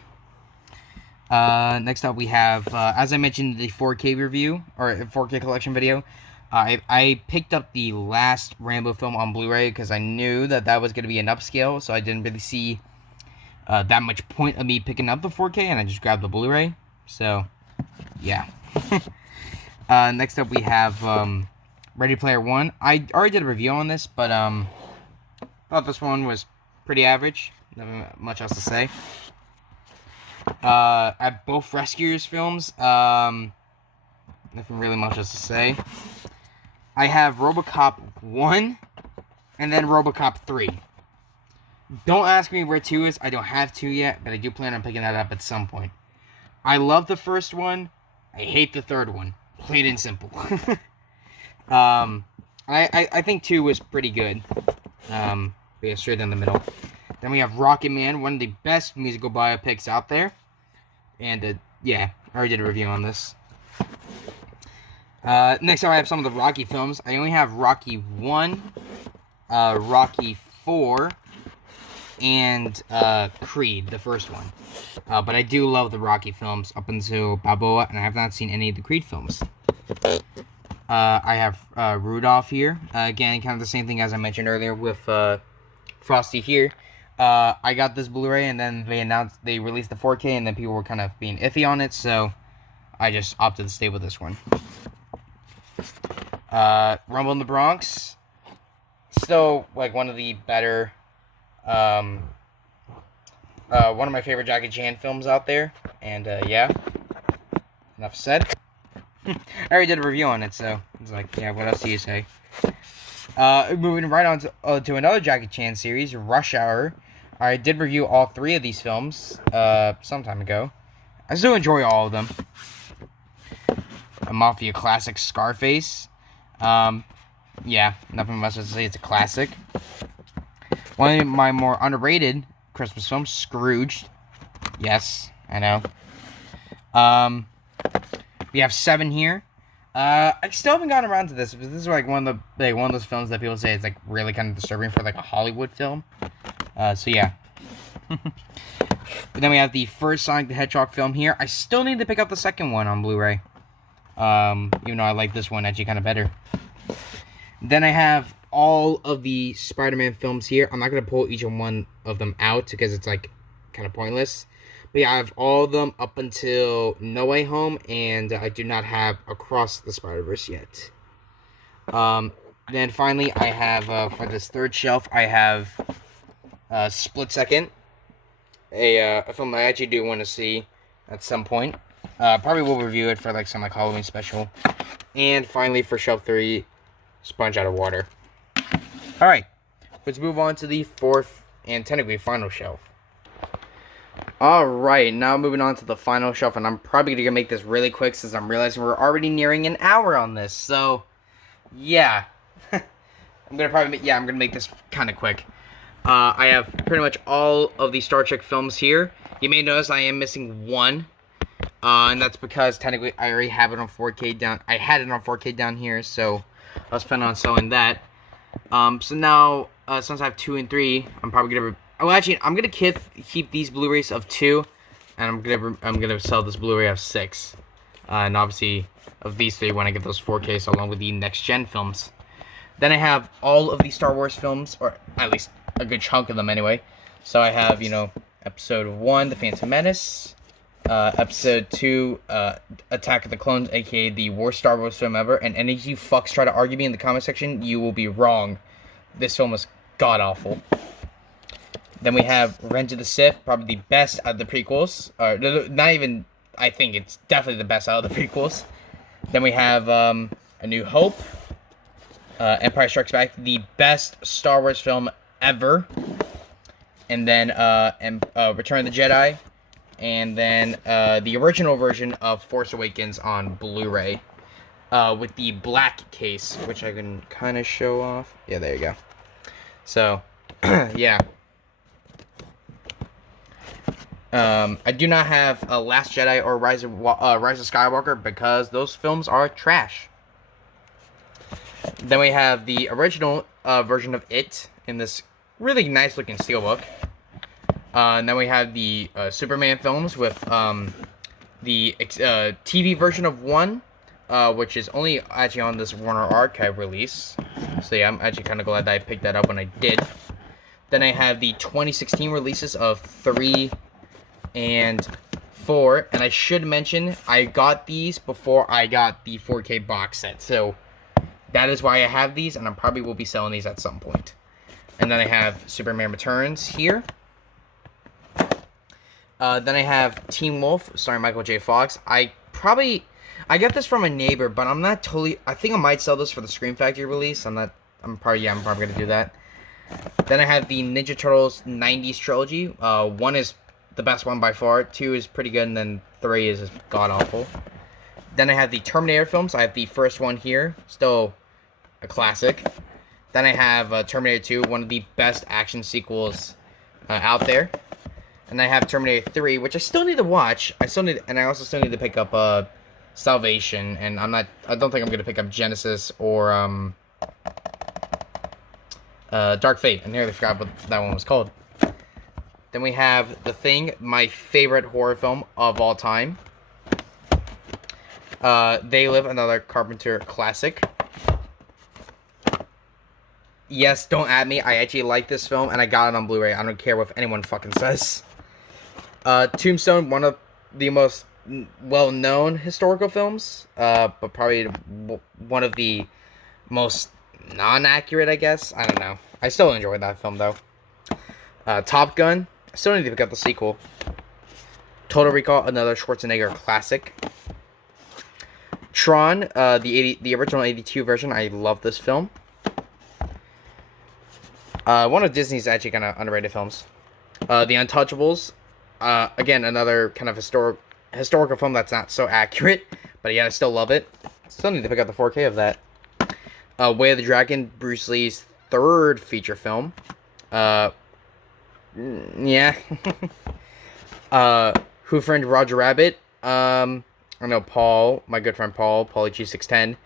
Next up, we have, as I mentioned, the 4K review, or 4K collection video. I picked up the last Rambo film on Blu-ray because I knew that was going to be an upscale, so I didn't really see that much point of me picking up the 4K, and I just grabbed the Blu-ray. So, yeah. Next up, we have Ready Player One. I already did a review on this, but thought this one was pretty average. Nothing much else to say. At both Rescuers films, nothing really much else to say. I have RoboCop 1, and then RoboCop 3. Don't ask me where 2 is. I don't have 2 yet, but I do plan on picking that up at some point. I love the first one. I hate the third one. Plain and simple. I think 2 was pretty good. But yeah, straight down the middle. Then we have Rocket Man, one of the best musical biopics out there. And, yeah, I already did a review on this. Next up, I have some of the Rocky films. I only have Rocky 1, Rocky 4, and Creed, the first one. But I do love the Rocky films up until Balboa, and I have not seen any of the Creed films. I have Rudolph here. Again, kind of the same thing as I mentioned earlier with Frosty here. I got this Blu-ray, and then they released the 4K, and then people were kind of being iffy on it, so I just opted to stay with this one. Rumble in the Bronx, still like one of the better, one of my favorite Jackie Chan films out there, and yeah, enough said. I already did a review on it, so it's like, yeah, what else do you say? Moving right on to another Jackie Chan series, Rush Hour. I did review all 3 of these films some time ago. I still enjoy all of them. A Mafia classic, Scarface. Yeah, nothing much to say. It's a classic. One of my more underrated Christmas films, Scrooge. Yes, I know. We have 7 here. I still haven't gotten around to this, because this is like one of those films that people say is like really kind of disturbing for like a Hollywood film. So yeah. But then we have the first Sonic the Hedgehog film here. I still need to pick up the second one on Blu-ray. Even though I like this one actually kind of better. Then I have all of the Spider-Man films here. I'm not going to pull each one of them out because it's like kind of pointless. But yeah, I have all of them up until No Way Home, and I do not have Across the Spider-Verse yet. Then finally, I have, for this third shelf, I have Split Second, a film that I actually do want to see at some point. Probably will review it for like some like Halloween special. And finally, for shelf 3, Sponge Out of Water. Alright, let's move on to the fourth and technically final shelf. Alright, now moving on to the final shelf, and I'm probably going to make this really quick since I'm realizing we're already nearing an hour on this, so, yeah. I'm going to make this kind of quick. I have pretty much all of the Star Trek films here. You may notice I am missing one, and that's because technically I already have it on 4K down. I had it on 4K down here, so I was planning on selling that. So now, since I have 2 and 3, I'm probably going to... Oh, actually, I'm gonna keep these Blu-rays of 2, and I'm gonna sell this Blu-ray of 6, and obviously of these 3 when I get those 4Ks along with the next gen films. Then I have all of the Star Wars films, or at least a good chunk of them anyway. So I have, you know, Episode 1, The Phantom Menace, Episode 2, Attack of the Clones, aka the worst Star Wars film ever. And any of you fucks try to argue me in the comment section, you will be wrong. This film is god-awful. Then we have Revenge of the Sith, probably the best out of the prequels. Not even, I think it's definitely the best out of the prequels. Then we have A New Hope, Empire Strikes Back, the best Star Wars film ever. And then Return of the Jedi. And then the original version of Force Awakens on Blu-ray. With the black case, which I can kind of show off. Yeah, there you go. So, yeah. I do not have Last Jedi or Rise of Skywalker because those films are trash. Then we have the original version of It in this really nice looking steelbook. And then we have the Superman films with the TV version of one, which is only actually on this Warner Archive release. So yeah, I'm actually kind of glad that I picked that up when I did. Then I have the 2016 releases of 3 and 4, and I should mention I got these before I got the 4K box set, so that is why I have these, and I probably will be selling these at some point. And then I have Superman Returns here. Then I have Teen Wolf, starring Michael J. Fox. I got this from a neighbor, but I'm not totally. I think I might sell this for the Scream Factory release. I'm probably gonna do that. Then I have the Ninja Turtles 90s trilogy. 1 is the best one by far. 2 is pretty good, and then 3 is god-awful. Then I have the Terminator films. I have the first one here, still a classic. Then I have Terminator 2, one of the best action sequels out there. And I have Terminator 3, which I still need to watch. I also still need to pick up Salvation, and I don't think I'm gonna pick up Genesis or Dark Fate. I nearly forgot what that one was called. Then we have The Thing, my favorite horror film of all time. They Live, another Carpenter classic. Yes, don't at me. I actually like this film, and I got it on Blu-ray. I don't care what anyone fucking says. Tombstone, one of the most well-known historical films, but probably one of the most non-accurate, I guess. I don't know. I still enjoyed that film, though. Top Gun. I still need to pick up the sequel. Total Recall, another Schwarzenegger classic. Tron, the original 82 version. I love this film. One of Disney's actually kind of underrated films. The Untouchables. Again, another kind of historical film that's not so accurate, but yeah, I still love it. Still need to pick up the 4K of that. Way of the Dragon, Bruce Lee's third feature film. Yeah. Who Framed Roger Rabbit. I know Paul, my good friend Paul, Paulie G610,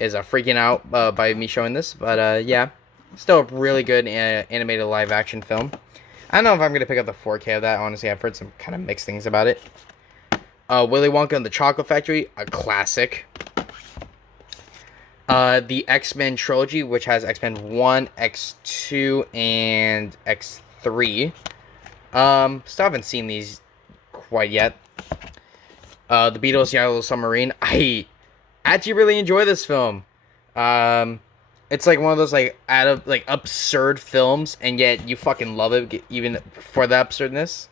is freaking out by me showing this, but yeah. Still a really good animated live-action film. I don't know if I'm going to pick up the 4K of that, honestly. I've heard some kind of mixed things about it. Willy Wonka and the Chocolate Factory, a classic. The X-Men trilogy, which has X-Men 1, X2, and X3. Still haven't seen these quite yet. The Beatles' Yellow Submarine. I actually really enjoy this film. It's like one of those absurd films, and yet you fucking love it even for the absurdness.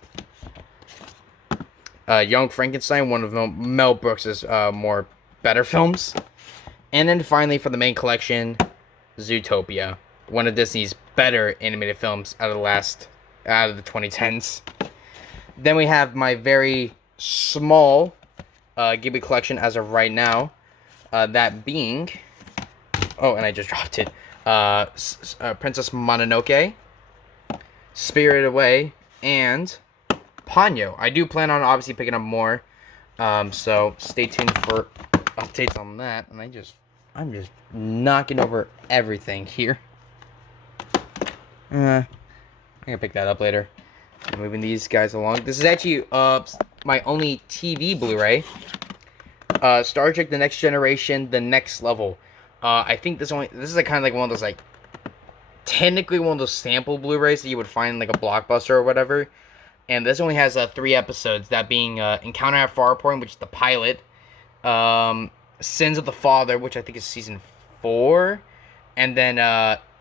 Young Frankenstein, one of Mel Brooks' more better films. And then finally, for the main collection, Zootopia, one of Disney's better animated films out of the 2010s. Then we have my very small Ghibli collection as of right now, that being, oh, and I just dropped it, Princess Mononoke, Spirited Away, and Ponyo. I do plan on obviously picking up more, so stay tuned for updates on that. And I'm just knocking over everything here. I'm gonna pick that up later. I'm moving these guys along. This is actually my only TV Blu-ray. Star Trek: The Next Generation, The Next Level. I think this is like kind of like one of those like technically one of those sample Blu-rays that you would find in like a Blockbuster or whatever. And this only has 3 episodes, that being Encounter at Farpoint, which is the pilot, Sins of the Father, which I think is season 4, and then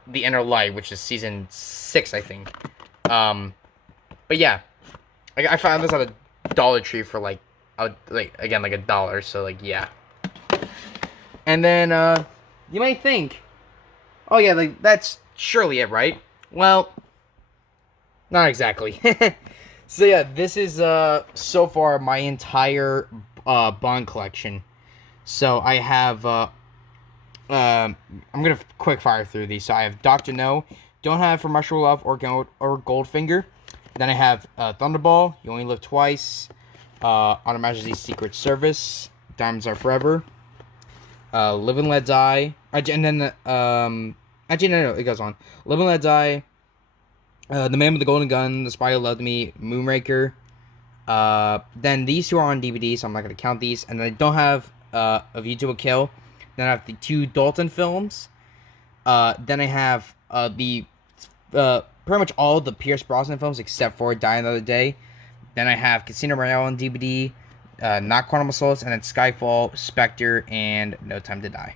The Inner Light, which is season 6, I think. But yeah, I found this at a Dollar Tree for like $1, so like yeah. And then you might think, oh yeah, like that's surely it, right? Well, not exactly. So yeah, this is so far my entire Bond collection. So I have I'm gonna quick fire through these. So I have Doctor No, Don't Have For Much Love or Goldfinger. Then I have Thunderball, You Only Live Twice, On Her Majesty's Secret Service, Diamonds Are Forever, Live and Let Die, and then actually no, it goes on. Live and Let Die, The Man with the Golden Gun, The Spy Who Loved Me, Moonraker. Then these two are on DVD, so I'm not going to count these. And then I don't have A View to a Kill. Then I have the 2 Dalton films. Then I have the pretty much all the Pierce Brosnan films except for Die Another Day. Then I have Casino Royale on DVD, Not Quantum of Solace, and then Skyfall, Spectre, and No Time to Die.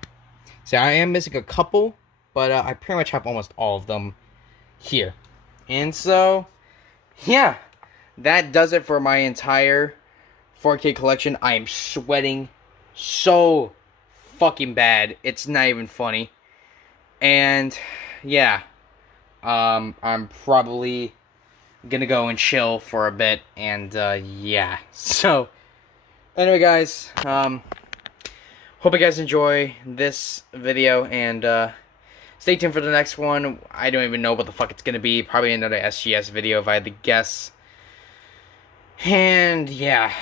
So I am missing a couple, but I pretty much have almost all of them here. And so, yeah, that does it for my entire 4K collection. I am sweating so fucking bad. It's not even funny. And, yeah, I'm probably gonna go and chill for a bit. And, yeah. So, anyway, guys, hope you guys enjoy this video. And, stay tuned for the next one. I don't even know what the fuck it's gonna be. Probably another SGS video if I had to guess. And yeah.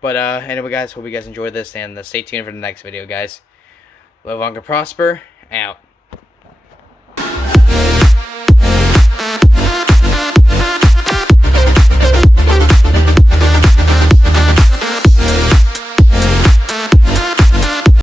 But anyway, guys, hope you guys enjoyed this, and stay tuned for the next video, guys. Live long and prosper. Out.